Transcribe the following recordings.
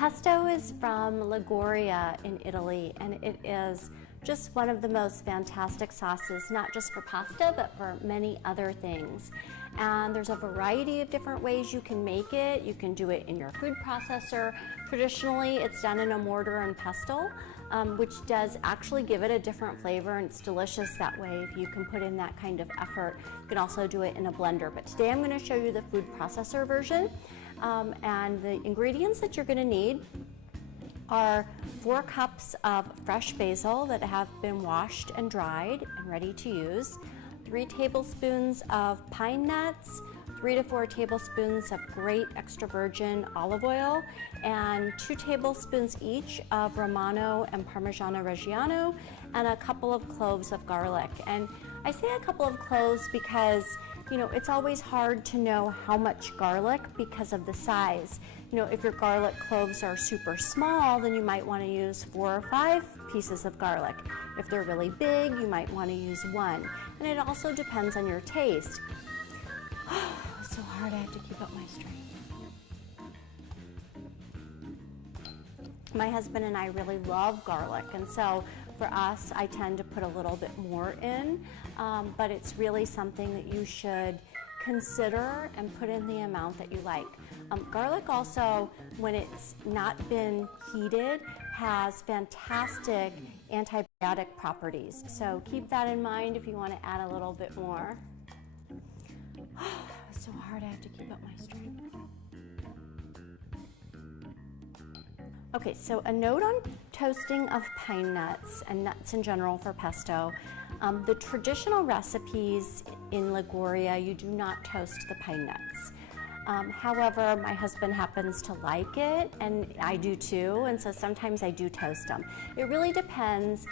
Pesto is from Liguria in Italy, and it is just one of the most fantastic sauces, not just for pasta, but for many other things. And there's a variety of different ways you can make it. You can do it in your food processor. Traditionally, it's done in a mortar and pestle, which does actually give it a different flavor, and it's delicious that way if you can put in that kind of effort. You can also do it in a blender, but today I'm going to show you the food processor version. And the ingredients that you're going to need are 4 cups of fresh basil that have been washed and dried and ready to use, 3 tablespoons of pine nuts, 3 to 4 tablespoons of great extra virgin olive oil, and 2 tablespoons each of Romano and Parmigiano Reggiano, and a couple of cloves of garlic. And I say a couple of cloves because it's always hard to know how much garlic because of the size. If your garlic cloves are super small, then you might want to use 4 or 5 pieces of garlic. If they're really big, you might want to use 1. And it also depends on your taste. It's so hard, I have to keep up my strength. My husband and I really love garlic, and so for us, I tend to put a little bit more in, but it's really something that you should consider and put in the amount that you like. Garlic also, when it's not been heated, has fantastic antibiotic properties. So keep that in mind if you want to add a little bit more. It's so hard, I have to keep up my strength. Okay, so a note on toasting of pine nuts and nuts in general for pesto. The traditional recipes in Liguria, you do not toast the pine nuts. However, my husband happens to like it, and I do too, and so sometimes I do toast them. It really depends,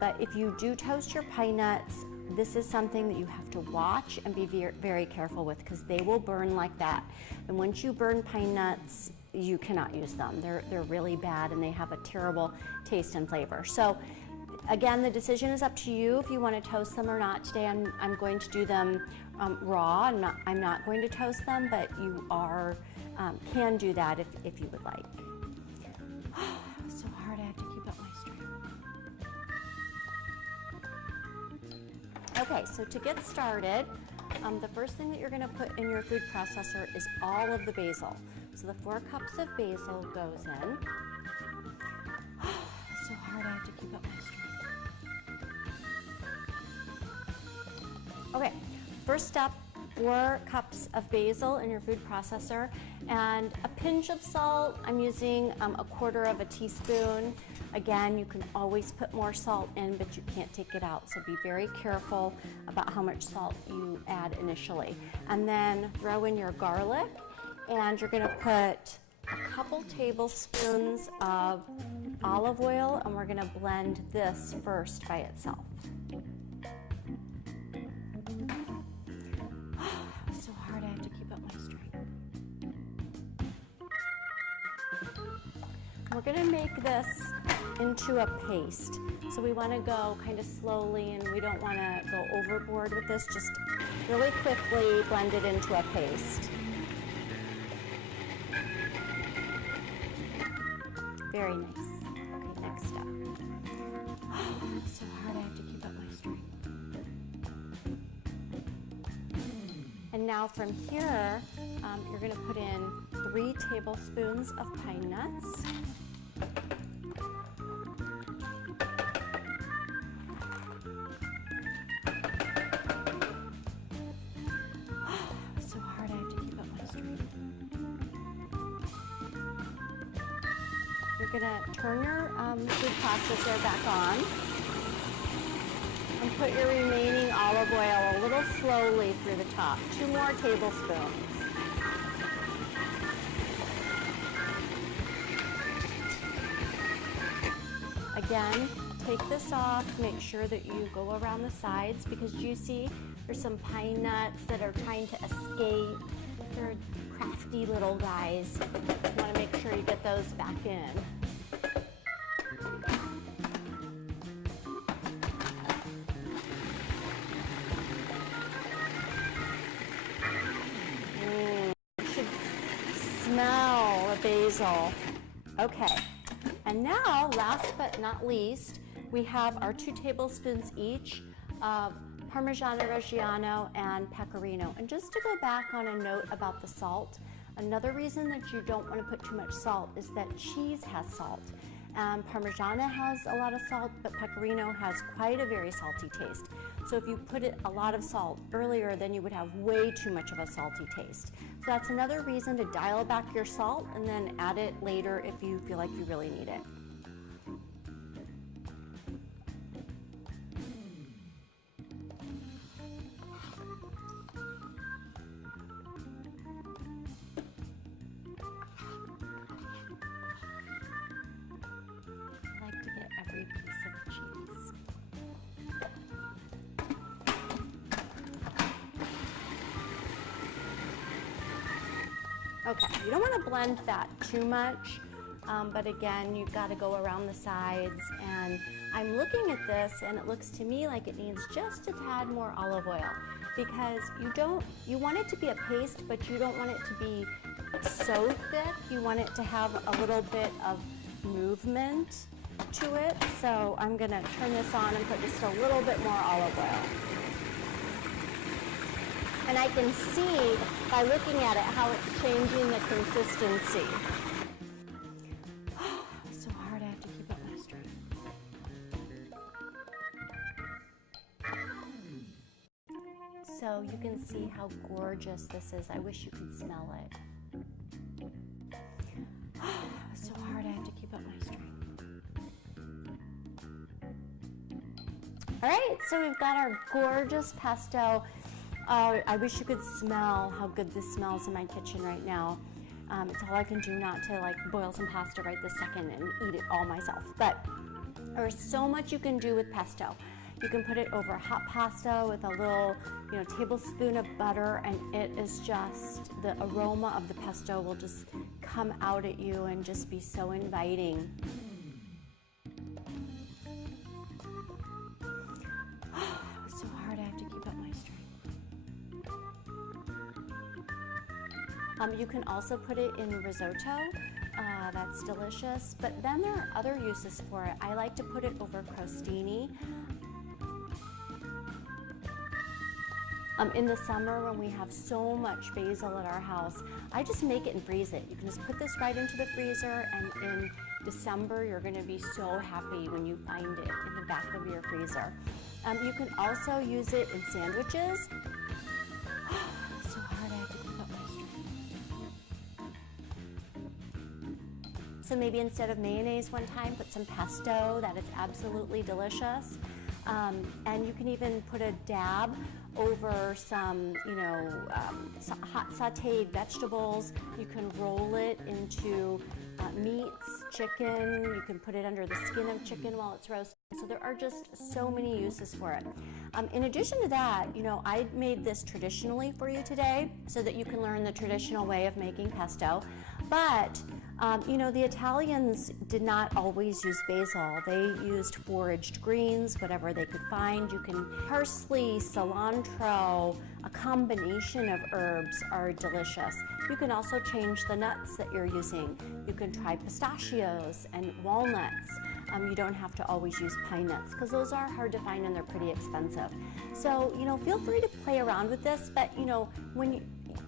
but if you do toast your pine nuts, this is something that you have to watch and be very careful with, because they will burn like that. And once you burn pine nuts, you cannot use them. They're really bad, and they have a terrible taste and flavor. So again, the decision is up to you if you want to toast them or not. Today I'm going to do them raw. I'm not going to toast them, but you can do that if you would like. It's so hard, I have to keep up my strength. Okay, so to get started, the first thing that you're going to put in your food processor is all of the basil. So the 4 cups of basil goes in. It's so hard, I have to keep up my strength. Okay, first up, 4 cups of basil in your food processor and a pinch of salt. I'm using a 1/4 teaspoon. Again, you can always put more salt in, but you can't take it out, so be very careful about how much salt you add initially. And then throw in your garlic, and you're going to put a couple tablespoons of olive oil, and we're going to blend this first by itself. So hard, I have to keep up my strength. We're going to make this into a paste. So we want to go kind of slowly, and we don't want to go overboard with this. Just really quickly blend it into a paste. Very nice. Okay, next up. So hard, I have to keep up my strength. And now from here, you're going to put in 3 tablespoons of pine nuts. So hard, I have to keep up my strength. You're going to turn your food processor back on and put your remaining olive oil a little slowly through the top. 2 more tablespoons. Again, take this off, make sure that you go around the sides, because you see there's some pine nuts that are trying to escape. They're crafty little guys. You want to make sure you get those back in. You should smell the basil Okay, and now, last but not least, we have our 2 tablespoons each of Parmigiano Reggiano and Pecorino. And just to go back on a note about the salt, another reason that you don't want to put too much salt is that cheese has salt. Parmigiano has a lot of salt, but Pecorino has quite a very salty taste. So if you put a lot of salt earlier, then you would have way too much of a salty taste. So that's another reason to dial back your salt and then add it later if you feel like you really need it. Okay, you don't want to blend that too much, but again, you've got to go around the sides, and I'm looking at this and it looks to me like it needs just a tad more olive oil, because you want it to be a paste, but you don't want it to be so thick. You want it to have a little bit of movement to it. So I'm going to turn this on and put just a little bit more olive oil. And I can see by looking at it how it's changing the consistency. Oh, it's so hard, I have to keep up my strength. So you can see how gorgeous this is. I wish you could smell it. Oh, it's so hard, I have to keep up my strength. All right, so we've got our gorgeous pesto. I wish you could smell how good this smells in my kitchen right now. It's all I can do not to boil some pasta right this second and eat it all myself. But there's so much you can do with pesto. You can put it over hot pasta with a little, tablespoon of butter, and it is just, the aroma of the pesto will just come out at you and just be so inviting. So hard, I have to keep up my strength. You can also put it in risotto. That's delicious. But then there are other uses for it. I like to put it over crostini. In the summer, when we have so much basil at our house, I just make it and freeze it. You can just put this right into the freezer, and in December, you're going to be so happy when you find it in the back of your freezer. You can also use it in sandwiches. So hard, I have to keep up my strength. So maybe instead of mayonnaise one time, put some pesto. That is absolutely delicious. And you can even put a dab over some, hot sauteed vegetables. You can roll it into meats, chicken. You can put it under the skin of chicken while it's roasting. So there are just so many uses for it. In addition to that, I made this traditionally for you today so that you can learn the traditional way of making pesto. But the Italians did not always use basil. They used foraged greens, whatever they could find. You can parsley, cilantro, a combination of herbs are delicious. You can also change the nuts that you're using. You can try pistachios and walnuts. You don't have to always use pine nuts because those are hard to find and they're pretty expensive. So, feel free to play around with this, but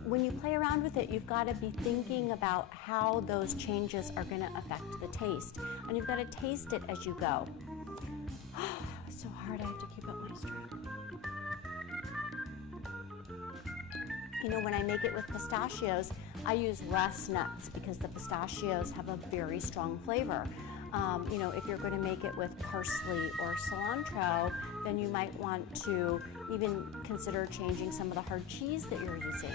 when you play around with it, you've got to be thinking about how those changes are going to affect the taste. And you've got to taste it as you go. So hard, I have to keep up my strength. When I make it with pistachios, I use less nuts because the pistachios have a very strong flavor. If you're going to make it with parsley or cilantro, then you might want to even consider changing some of the hard cheese that you're using.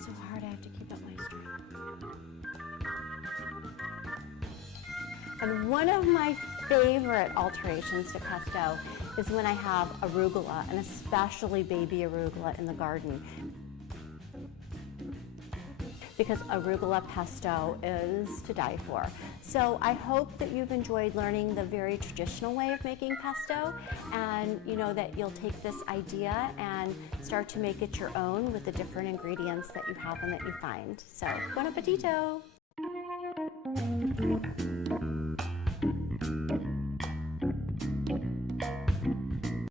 So hard, I have to keep up my strength. And one of my favorite alterations to pesto is when I have arugula, and especially baby arugula in the garden. Because arugula pesto is to die for. So I hope that you've enjoyed learning the very traditional way of making pesto, and that you'll take this idea and start to make it your own with the different ingredients that you have and that you find. So, buon appetito! you.